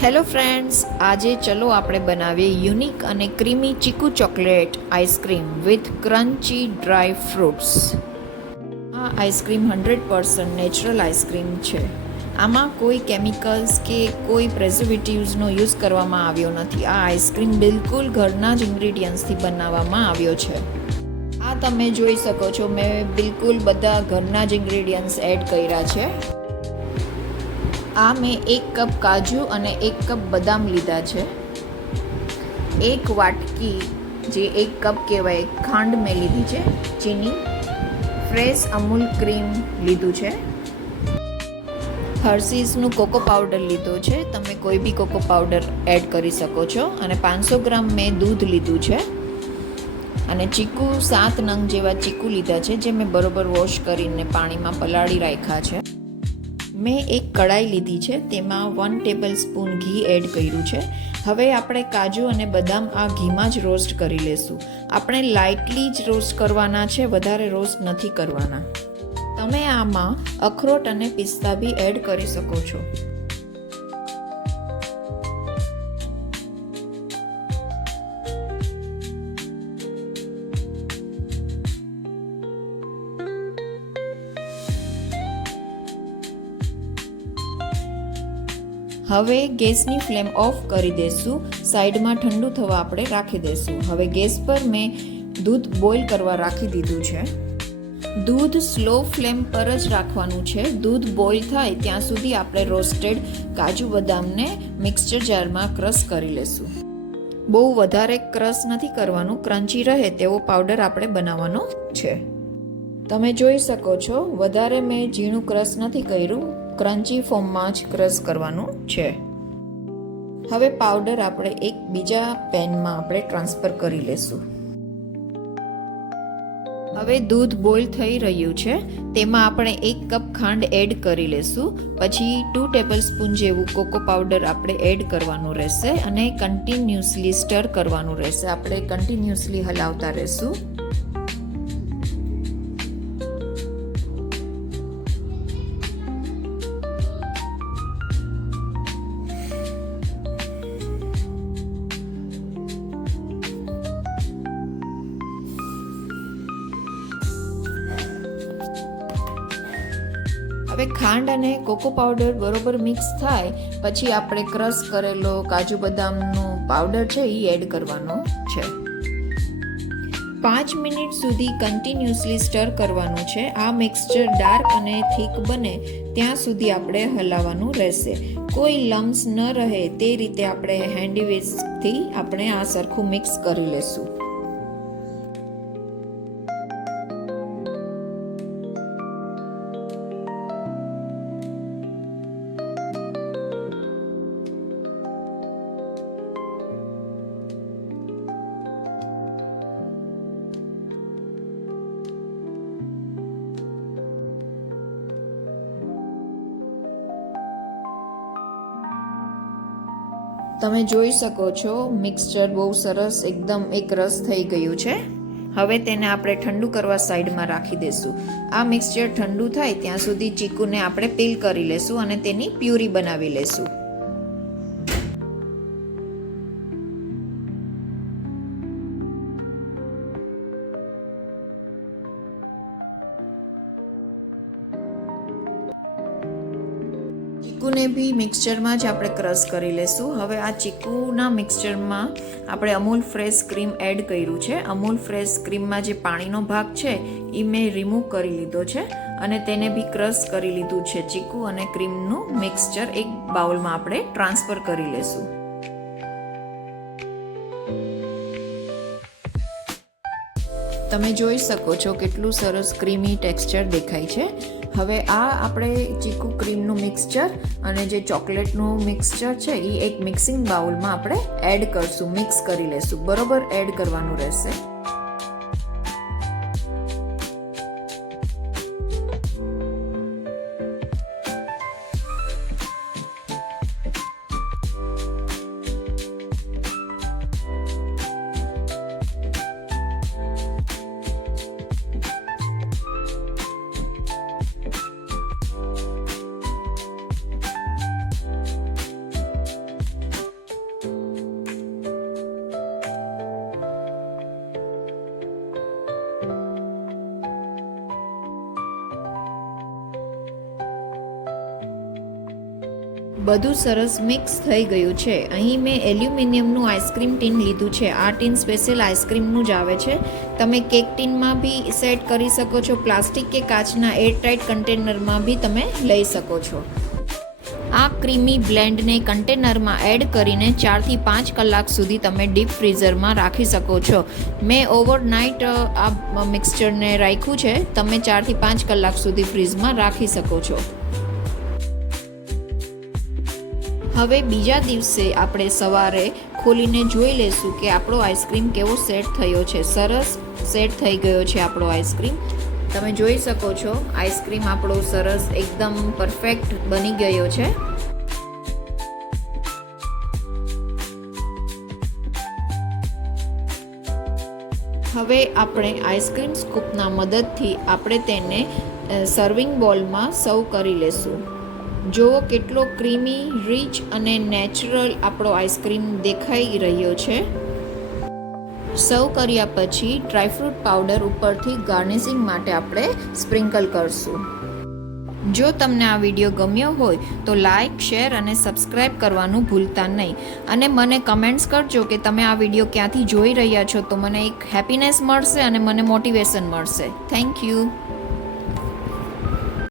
Hello friends, આજે ચલો આપણે બનાવીએ યુનિક અને ક્રીમી ચીકુ chocolate ice cream with crunchy dry fruits. આ આઈસ્ક્રીમ 100% નેચરલ આઈસ્ક્રીમ છે. આમાં કોઈ કેમિકલ્સ કે કોઈ પ્રેઝર્વેટિવ્સનો યુઝ કરવામાં આવ્યો નથી. આ આઈસ્ક્રીમ બિલકુલ ઘરના જ ઇન્ગ્રીડિયન્ટ્સથી બનાવવામાં આવ્યો છે. આ તમે જોઈ શકો છો, મેં બિલકુલ બધા ઘરના જ ઇન્ગ્રીડિયન્ટ્સ એડ કર્યા છે. આ મેં 1 કપ કાજુ અને 1 કપ બદામ લીધા છે. 1 વાટકી જે 1 કપ કહેવાય ખાંડ મેં લીધી છે. ચીની, ફ્રેશ અમૂલ ક્રીમ લીધું છે. હર્શીઝનું કોકો પાવડર લીધો છે. તમે કોઈ બી કોકો પાવડર એડ કરી શકો છો. અને 500 ગ્રામ મેં દૂધ લીધું છે. અને ચીકુ 7 નંગ જેવા ચીકુ લીધા છે, જે મેં બરોબર વોશ કરીને પાણીમાં પલાળી રાખ્યા છે. મેં એક કડાઈ લીધી છે, તેમાં 1 ટેબલ સ્પૂન ઘી એડ કર્યું છે. હવે આપણે કાજુ અને બદામ આ ઘીમાં જ રોસ્ટ કરી લેશું. આપણે લાઇટલી જ રોસ્ટ કરવાના છે, વધારે રોસ્ટ નથી કરવાના. તમે આમાં અખરોટ અને પિસ્તા બી એડ કરી શકો છો. હવે ગેસની ફ્લેમ ઓફ કરી દેશું. સાઈડમાં ઠંડુ થવા આપણે રાખી દેશું. હવે ગેસ પર મેં દૂધ બોઇલ કરવા રાખી દીધું છે. દૂધ સ્લો ફ્લેમ પર જ રાખવાનું છે. દૂધ બોઇલ થાય ત્યાં સુધી આપણે રોસ્ટેડ કાજુ બદામને મિક્સચર જારમાં ક્રશ કરી લેશું. બહુ વધારે ક્રશ નથી કરવાનું, ક્રન્ચી રહે તેવો પાવડર આપણે બનાવવાનો છે. તમે જોઈ શકો છો, વધારે મેં ઝીણું ક્રશ નથી કર્યું, ક્રન્ચી ફોર્મમાં જ ક્રશ કરવાનું છે. હવે પાવડર આપણે એક બીજા પેનમાં આપણે ટ્રાન્સફર કરી લેશું. હવે દૂધ બોઇલ થઈ રહ્યું છે, તેમાં આપણે 1 કપ ખાંડ એડ કરી લેશું. પછી 2 ટેબલ સ્પૂન જેવું કોકો પાવડર આપણે એડ કરવાનું રહેશે અને કન્ટિન્યુઅસલી સ્ટર કરવાનું રહેશે. આપણે કન્ટિન્યુઅસલી હલાવતા રહેશું. હવે ખાંડ અને કોકો પાવડર બરોબર મિક્સ થાય પછી આપણે ક્રશ કરેલો કાજુ બદામનો પાવડર છે એ એડ કરવાનો છે. 5 મિનિટ સુધી કન્ટિન્યુઅસલી સ્ટર કરવાનું છે. આ મિક્સચર ડાર્ક અને થીક બને ત્યાં સુધી આપણે હલાવવાનું રહેશે. કોઈ લમ્સ ન રહે તે રીતે આપણે હેન્ડી વિસ્કથી આપણે આ સરખું મિક્સ કરી લેશું. તમે જોઈ શકો છો, મિક્સચર બહુ સરસ એકદમ એક રસ થઈ ગયું છે. હવે તેને આપણે ઠંડુ કરવા સાઈડમાં રાખી દેશું. આ મિક્સચર ઠંડુ થાય ત્યાં સુધી ચીકુને આપણે પીલ કરી લેશું અને તેની પ્યુરી બનાવી લેશું. ચીકુને બી મિક્સચરમાં જ આપણે ક્રશ કરી લેશું. હવે આ ચીકુના મિક્સચરમાં આપણે અમૂલ ફ્રેશ ક્રીમ એડ કર્યું છે. અમૂલ ફ્રેશ ક્રીમમાં જે પાણીનો ભાગ છે એ મેં રિમૂવ કરી લીધો છે અને તેને બી ક્રશ કરી લીધું છે. ચીકુ અને ક્રીમનું મિક્સચર એક બાઉલમાં આપણે ટ્રાન્સફર કરી લેશું. તમે જોઈ શકો છો કેટલું સરસ ક્રીમી ટેક્સચર દેખાય છે. હવે આ આપણે ચીકુ ક્રીમનું મિક્સચર અને જે ચોકલેટનું મિક્સચર છે એ એક મિક્સિંગ બાઉલમાં આપણે એડ કરશું, મિક્સ કરી લેશું. બરોબર એડ કરવાનું રહેશે. બધું સરસ મિક્સ થઈ ગયું છે. અહીં મેં એલ્યુમિનિયમનું આઈસ્ક્રીમ ટીન લીધું છે. આ ટીન સ્પેશિયલ આઈસ્ક્રીમનું જ આવે છે. તમે કેક ટીનમાં બી સેટ કરી શકો છો. પ્લાસ્ટિક કે કાચના એરટાઇટ કન્ટેનરમાં બી તમે લઈ શકો છો. આ ક્રીમી બ્લેન્ડને કન્ટેનરમાં એડ કરીને 4 થી 5 કલાક સુધી તમે ડીપ ફ્રીઝરમાં રાખી શકો છો. મેં ઓવરનાઇટ આ મિક્સચરને રાખ્યું છે. તમે 4 થી 5 કલાક સુધી ફ્રીઝમાં રાખી શકો છો. હવે બીજા દિવસે આપણે સવારે ખોલીને જોઈ લેશું કે આપણો આઈસ્ક્રીમ કેવો સેટ થયો છે. સરસ સેટ થઈ ગયો છે આપણો આઈસ્ક્રીમ. તમે જોઈ શકો છો આઈસ્ક્રીમ આપણો સરસ એકદમ પરફેક્ટ બની ગયો છે. હવે આપણે આઈસ્ક્રીમ સ્કૂપના મદદથી આપણે તેને સર્વિંગ બોલમાં સર્વ કરી લેશું. જુઓ કેટલો ક્રીમી, રીચ અને નેચરલ આપણો આઈસ્ક્રીમ દેખાઈ રહ્યો છે. સર્વ કર્યા પછી ડ્રાયફ્રૂટ પાવડર ઉપરથી ગાર્નિશિંગ માટે આપણે સ્પ્રિંકલ કરશું. જો તમને આ વિડીયો ગમ્યો હોય તો લાઇક, શેર અને સબસ્ક્રાઈબ કરવાનું ભૂલતા નહીં. અને મને કમેન્ટ્સ કરજો કે તમે આ વિડીયો ક્યાંથી જોઈ રહ્યા છો, તો મને એક હેપીનેસ મળશે અને મને મોટિવેશન મળશે. Thank you.